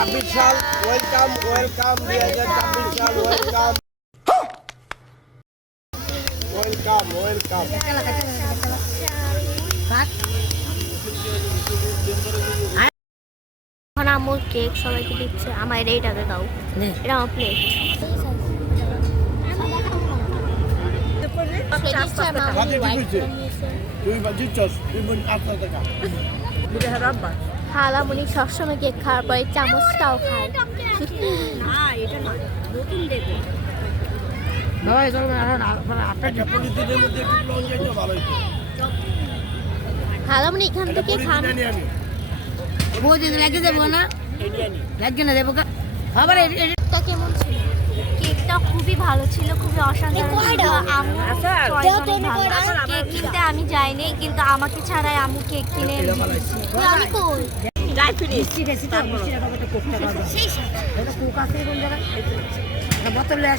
2026 সাল ওয়েলকাম 2026 সাল ওয়েলকাম। এখন আমুল কেক সবাইকে দিচ্ছে, আমার এইটাতে দাও, এটা আমার প্লেট। খালামুনি সবসময় কেক খাওয়ার পরে চামচটাও খায়। খালামুনি এখান থেকে খান। কেকটা কেমন ছিল? কেকটা খুবই ভালো ছিল, খুবই অসাধারণ ছিল। কেক কিনতে আমি যাইনি, কিন্তু আমাকে ছাড়াই আমু কেক কিনে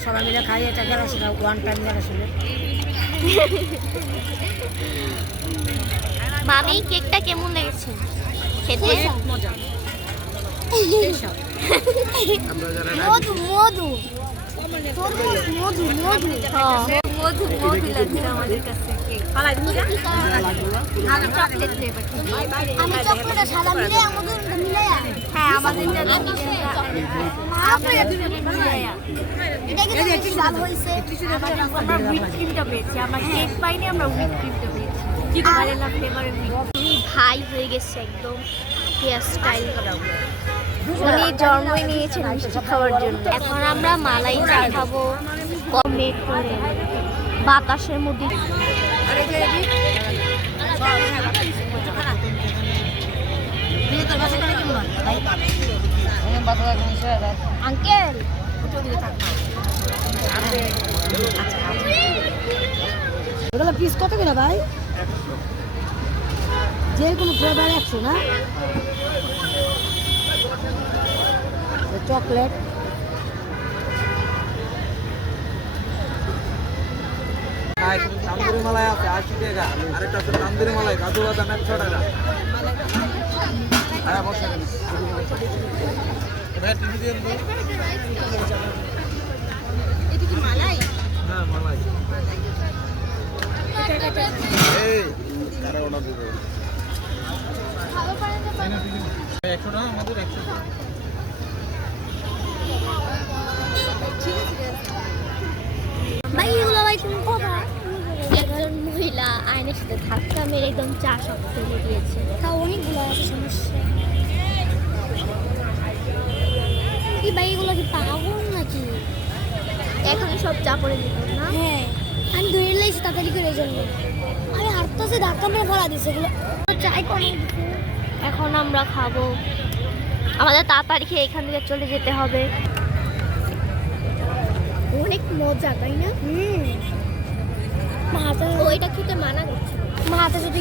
সবাই মিলে খাই, এটা গেল সেটা ওয়ান টাইম গেল শুনে। মামি কেকটা কেমন লেগেছে খেতে? মজা। মধু মধু মধু মধু মধু মধু লাগছে আমাদের কাছে। আমি চকলেট ফ্লেভার, আমি চকলেট সাদা মিলে আমাদের মিলায়া। হ্যাঁ আমাদের এটা কি লাভ হইছে? আমরা হুইপ ক্রিমটা পেয়েছি, আমরা কেক পাইনি, আমরা হুইপ ক্রিমটা পেয়েছি। ভ্যানিলা ফ্লেভারের ভাই হয়ে গেছে একদম হেয়ার স্টাইল করা। উনি জন্মই নিয়েছেন মিষ্টি খাওয়ার জন্য। এখন আমরা মালাই চা খাবো মেট করে বাতাসের মধ্যে। আঙ্কেল এগুলো পিস কত কিলো ভাই? যে কোনো ফ্লেভার 100 না? চকলেট তান্দুরি মালাই আছে 80 টাকা, আরেকটা আছে তান্দুরি মালাই কাজু বাদাম 100 টাকা। হ্যাঁ বসে এটা কি মালাই? হ্যাঁ মালাই। এই আরে ওনা দিবে 100 টাকা আমাদের 100 টাকা। ভাই এগুলো ভাই কোন কথা? একজন মহিলা আয়নার সাথে ধাক্কা মেরে একদম চা সব ফেলে দিয়েছে। তা অনেকগুলো আছে সমস্যা। কি ভাই এগুলো কি পাগল নাকি? এখন সব চা করে দিত না? হ্যাঁ আমি ধরে লাইছি তাড়াতাড়ি করে জন্য। আমি হাঁটতেছে ধাক্কা মেরে ফেলা দিছে এগুলো। চাই কোন? এখন আমরা খাবো, আমাদের তাড়াতাড়ি খেয়ে এখান থেকে চলে যেতে হবে। অনেক মজা তাই না? মাথা ওইটা খেতে মানা করছে, মাথা শুধু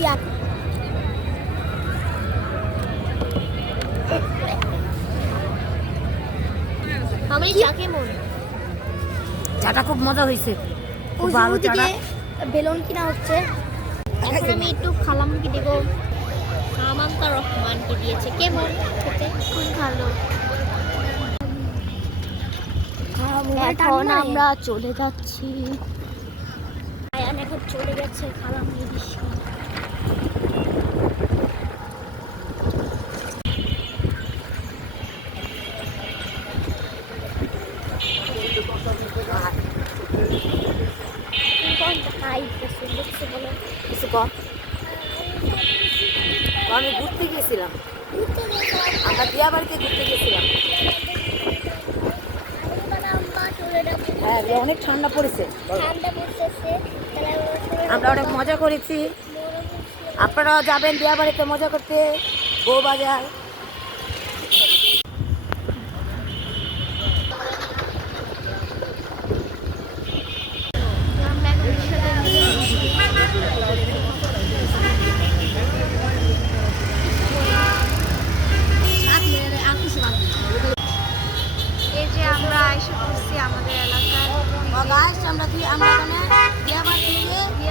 আমি চা কেমন? চাটা খুব মজা হয়েছে, খুব ভালো চাটা। বেলুন কিনা হচ্ছে। এখন আমি একটু খালামকে দেবো। সামান্তা রহমানকে দিয়েছে, কেমন খেতে? খুব ভালো। এখন আমরা চলে যাচ্ছি। আয়ান এখন চলে গেছে খালামনি দৃশ্য। আমি ঘুরতে গেছিলাম, আমরা বিয়া বাড়িতে ঘুরতে গেছিলাম। হ্যাঁ অনেক ঠান্ডা পড়েছে, আমরা অনেক মজা করেছি। আপনারাও যাবেন বিয়া বাড়িতে মজা করতে, বউবাজার। এই যে আমরা এসে পড়ছি আমাদের এলাকায়।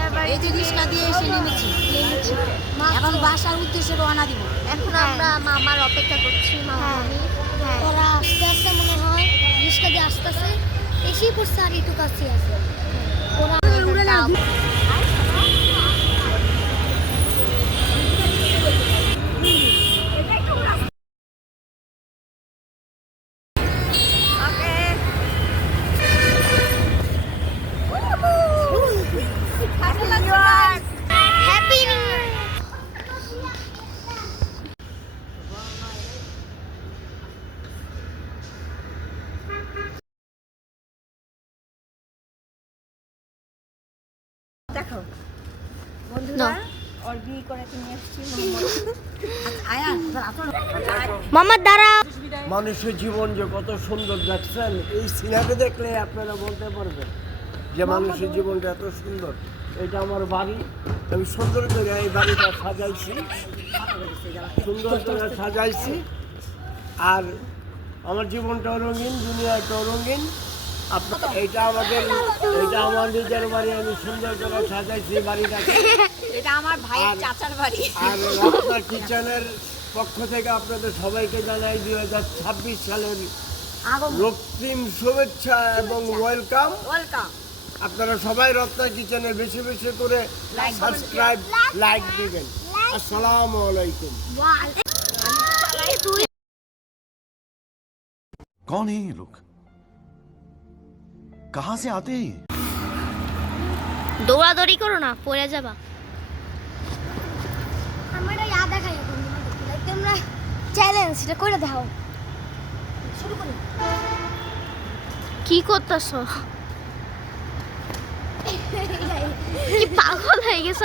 আমরা এই যে রিক্সা দিয়ে এসে নেমেছি। এখন বাসার উদ্দেশ্যে রওনা দিব। এখন আমরা মামার অপেক্ষা করছি। মামা ওরা আস্তে আস্তে মনে হয় রিস্কা দিয়ে আস্তে আস্তে এসেই পড়ছে আর একটু কাছে আছে ওরা হ্যাপি নিউ ইয়ার দেখো বন্ধুরা ওর বিয়ে করে নিয়ে আসছি আয়ান মোহাম্মদ দাঁড়া মানুষের জীবন যে কত সুন্দর দেখছেন এই সিনেমা দেখলে আপনারা বলতে পারবেন যে মানুষের জীবনটা এত সুন্দর। এটা আমার বাড়ি, আমি সুন্দর করে এই বাড়িটা সাজাইছি, সুন্দর করে সাজাইছি। আর আমার জীবনটাও রঙিন, দুনিয়াটাও রঙিন। এটা আমার নিজের বাড়ি, আমি সুন্দর করে সাজাইছি বাড়িটাকে। এটা আমার ভাইয়ের চাচার বাড়ি। আর রাস্তার কিচেনের পক্ষ থেকে আপনাদের সবাইকে জানাই 2026 সালের রক্তিম শুভেচ্ছা এবং ওয়েলকাম। আপনারা সবাই রত্না কিচেনে বেশি বেশি করে সাবস্ক্রাইব লাইক দিবেন। আসসালামু আলাইকুম। कौन है ये लोग? कहां से आते हैं? দৌড়াদৌড়ি করো না, পড়ে যাবা। আমরা ইয়া দেখাই তোমরা চ্যালেঞ্জ এটা করে দাও শুরু করি কি করতেছ? কি পাগল হয়ে গেছ?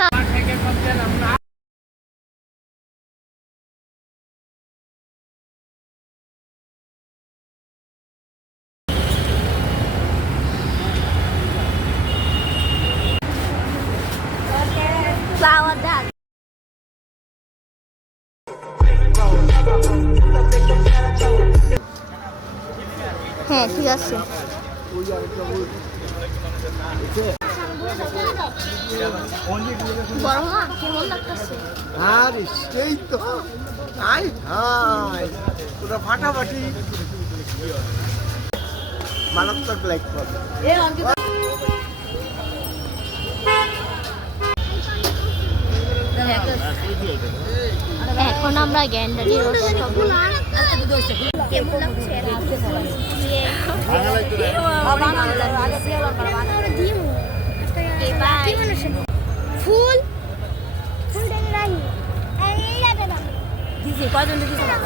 Flower that. হ্যাঁ ঠিক আছে। বড় মা কেমন লাগতেছে? আর সেই তো হাই হাই পুরো ফাটাফাটি মারাত্মক লাইক করবে। এখন আমরা গ্যান্ডারি রস খাবো। কেমন লাগছে? ফুল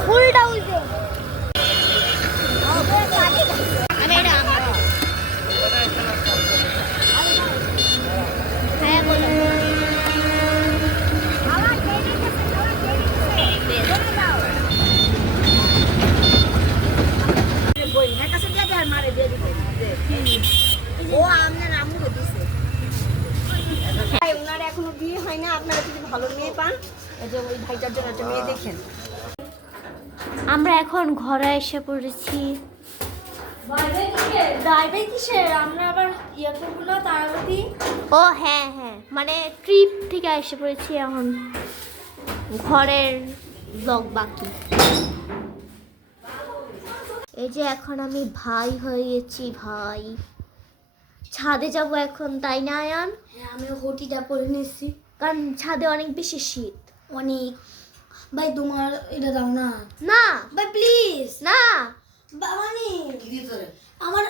ফুলটা উইছে আমি এটা হ্যাঁ বলো। ওনার এখনো বিয়ে হয় না, আপনারা যদি ভালো মেয়ে পান এই যে ওই ভাইটার জন্য একটা মেয়ে দেখেন। আমরা এখন ঘরে এসে পড়েছি। আমরা আবার ইয়ে করবো না তারাবাতি ও হ্যাঁ হ্যাঁ, মানে ট্রিপ থেকে এসে পড়েছি, এখন ঘরের ব্লগ বাকি। এই যে এখন আমি ভাই হয়ে গেছি, ভাই ছাদে যাব এখন, তাই না আয়ান? হ্যাঁ আমি হোটিটা পরে নিচ্ছি কারণ ছাদে অনেক বেশি শীত। অনেক ভাই তোমার এটা দাও না না ভাই প্লিজ না মানে আমার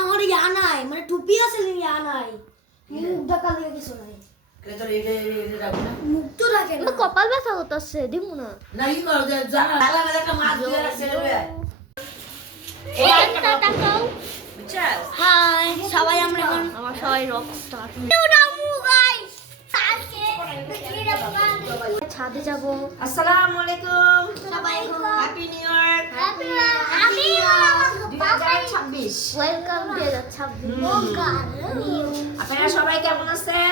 আমার ইয়া নাই, মানে টুপি আছে ইয়া নাই, মুখ ঢাকা দিয়ে কিছু নাই, মুখ তো রাখে না। আমার কপাল ব্যথা হতেছে, দিব না। হাই সবাই আমরা এখন আমার সবাই রক স্টার। ছাদে যাব। আসসালামু আলাইকুম, সবাই হ্যাপি নিউ ইয়ার আমি 2026। ওয়েলকাম 2026। আপনারা সবাই কেমন আছেন?